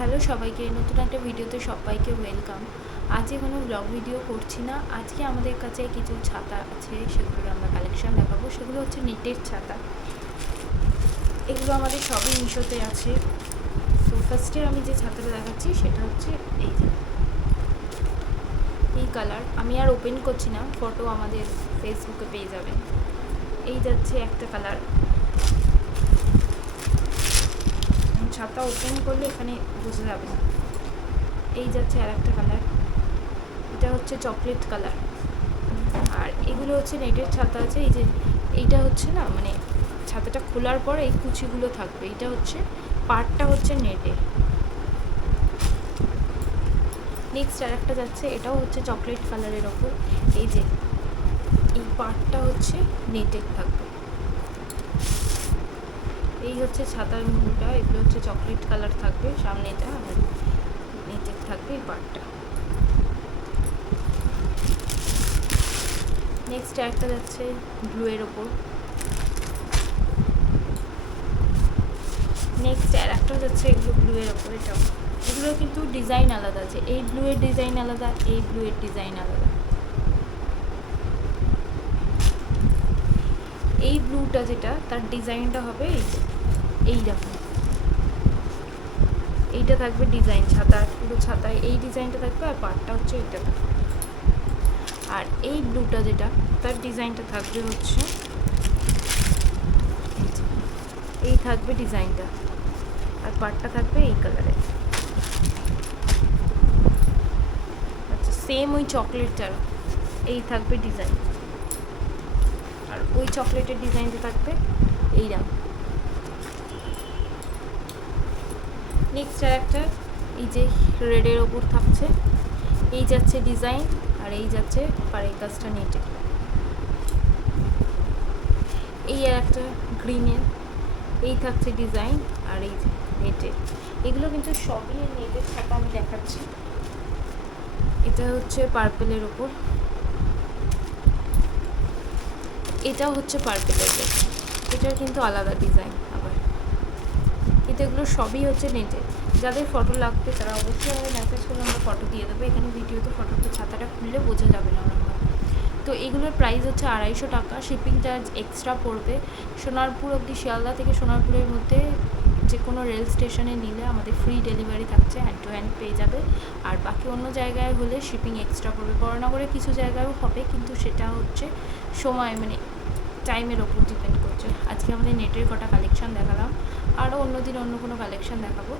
Hello সবাইকে, নতুন একটা ভিডিওতে সবাইকে ওয়েলকাম। আজকে কোনো ব্লগ ভিডিও করছি না। আজকে আমাদের কাছে কিছু ছাতা আছে, সেগুলোর আমরা কালেকশন দেখাবো। সেগুলো হচ্ছে নেটের ছাতা। এগুলো আমাদের সবই মিশোতে আছে। তো ফার্স্টে আমি যে ছাতাটা দেখাচ্ছি সেটা হচ্ছে এই কালার। আমি আর ওপেন করছি না, ফটো আমাদের ফেসবুকে পেয়ে যাবেন। এই যাচ্ছে একটা কালার। ছাতা ওপেন করলে এখানে বোঝা যাবে না। এই যাচ্ছে আর একটা কালার, এটা হচ্ছে চকলেট কালার। আর এগুলো হচ্ছে নেটের ছাতা আছে। এই যে এইটা হচ্ছে না, মানে ছাতাটা খোলার পর এই কুচিগুলো থাকবে। এটা হচ্ছে পার্টটা হচ্ছে নেটের। নেক্সট আর একটা যাচ্ছে, এটাও হচ্ছে চকলেট কালারের ওপর। এই যে এই পার্টটা হচ্ছে নেটের থাকবে। এই হচ্ছে ছাতার মুখটা। এগুলো হচ্ছে চকলেট কালার থাকবে সামনেটা, আর নেটের থাকবে এই পার্টটা। নেক্সট একটা যাচ্ছে ব্লুয়ের ওপর। নেক্সট আর একটা যাচ্ছে এগুলো ব্লুয়ের ওপর। এগুলো কিন্তু ডিজাইন আলাদা আছে। এই ব্লুয়ের ডিজাইন আলাদা, এই ব্লুয়ের ডিজাইন আলাদা। এই ব্লুটা যেটা, তার ডিজাইনটা হবে এইরকম। এইটা থাকবে ডিজাইন, ছাতা পুরো ছাতায় এই ডিজাইনটা থাকবে, আর পার্টটা হচ্ছে এইটা থাকবে। আর এই ব্লুটা যেটা, তার ডিজাইনটা থাকবে হচ্ছে এই থাকবে ডিজাইনটা, আর পার্টটা থাকবে এই কালারের। আচ্ছা, সেম ওই চকলেটটার এই থাকবে ডিজাইন, আর ওই চকলেটের ডিজাইনটা থাকবে এইরকম। নেক্সট আর একটা এই যে রেডের ওপর থাকছে, এই যাচ্ছে ডিজাইন, আর এই যাচ্ছে আর এই কাজটা নেটে। এই আর একটা গ্রিনের, এই থাকছে ডিজাইন, আর এই নেটে। এগুলো কিন্তু সবই নেটের ছাতা আমি দেখাচ্ছি। এটা হচ্ছে পার্পেলের ওপর, এটাও হচ্ছে পার্পেলের ওপর। এটার কিন্তু আলাদা ডিজাইন আবার। কিন্তু এগুলো সবই হচ্ছে নেটে। যাদের ফটো লাগবে তারা অবশ্যই আমাদের মেসেজ করলে আমরা ফটো দিয়ে দেবো। এখানে ভিডিওতে ফটোতে ছাতাটা খুললে বোঝা যাবে না আমরা। তো এগুলোর প্রাইস হচ্ছে 250 টাকা। শিপিং চার্জ এক্সট্রা পড়বে। সোনারপুর অবধি, শিয়ালদা থেকে সোনারপুরের মধ্যে যে কোনো রেল স্টেশনে নিলে আমাদের ফ্রি ডেলিভারি থাকছে, হ্যান্ড টু হ্যান্ড পেয়ে যাবে। আর বাকি অন্য জায়গায় হলে শিপিং এক্সট্রা পড়বে। বড়নগরে কিছু জায়গায়ও হবে, কিন্তু সেটা হচ্ছে সময়, মানে টাইমের ওপর ডিপেন্ড করছে। আজকে আমাদের নেটের কটা কালেকশান দেখালাম, আরও অন্য দিন অন্য কোনো কালেকশান দেখাবো।